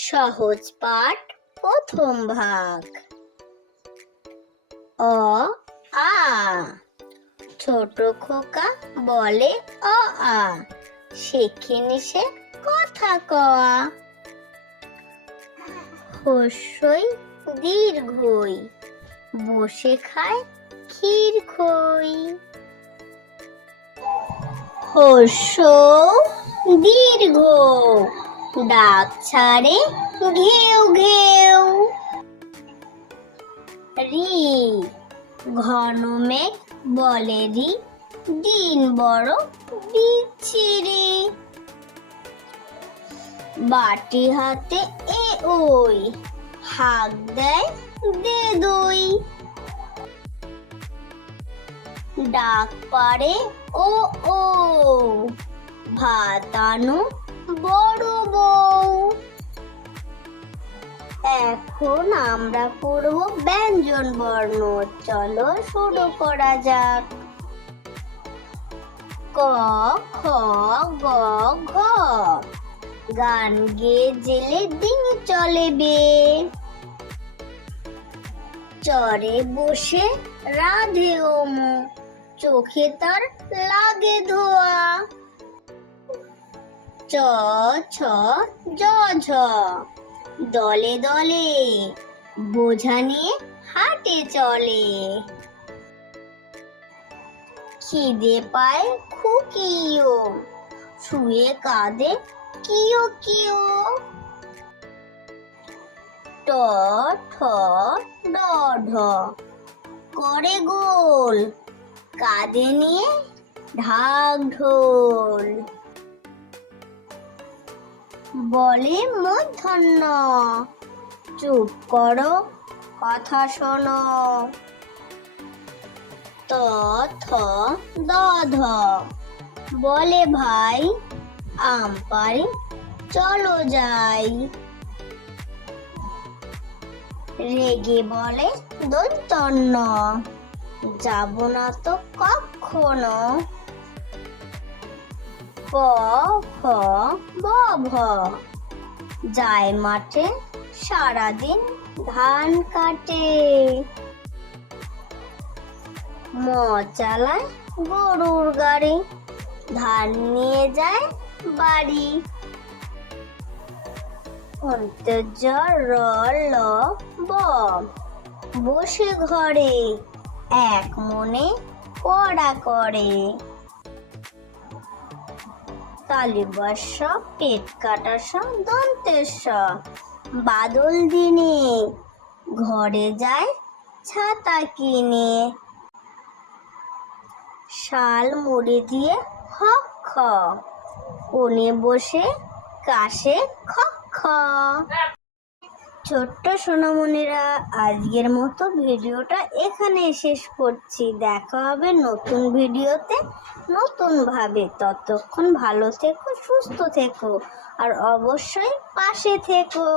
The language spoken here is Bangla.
সহজ পাঠ প্রথম ভাগ। অ, আ। ছোট খোকা বলে অ, আ। শেখেনি সে কথা কয়া? হস্যই দীর্ঘই, বসে খায় ক্ষীর খই। হস্য দীর্ঘ ডাক ছাড়ে ঘেউ ঘেউ। রি, ঘন মেঘ বলে রি, দিন বড় বিচ্ছিরি বাটি হাতে এ ওই হাক দেয় দে দই। ডাক পারে ও ও, ভাত আনো বড় বউ। এখন আমরা করব ব্যঞ্জন বর্ণ। চলো শুরু করা যাক। ক, খ, গ, ঘ। গান গেয়ে জেলে দিন চলে বে চরে বসে রাধে ওমু। চোখে তার লাগে ধোয়া। চ, ছ, জ, ঝ। দলে দলে, বোঝা নিয়ে হাটে চলে। খিদে পায় খুকিও, শুয়ে কাঁদে কিও কিও। ট, ঠ, ড, ঢ। করে গোল, কাঁধে নিয়ে ঢাক ঢোল। বলে মূর্ধন্য চুপ করো, কথা শোনো। ত থ দ ধ বলে ভাই, আম পারি চলো যাই। রেগে বলে দৈতন্য, যাব না তো কখনো। প ফ ব, ভ। যায় মাঠে, সারাদিন ধান কাটে। ম চালায় গরুর গাড়ি, ধান নিয়ে যায় বাড়ি। অন্তর্জর র, ল, ব। বসে ঘরে, এক মনে পড়া করে। তালিবাস পেট কাটা সব। দন্তেশ বাদল দিনে, ঘরে যায় ছাতা কিনে। শাল মুড়ি দিয়ে হক খ কোণে বসে কাশে খক খ ছোট্ট সোনামণিরা, আজকের মতো ভিডিওটা এখানে শেষ করছি। দেখা হবে নতুন ভিডিওতে নতুনভাবে। ততক্ষণ ভালো থেকো, সুস্থ থেকো, আর অবশ্যই পাশে থেকো।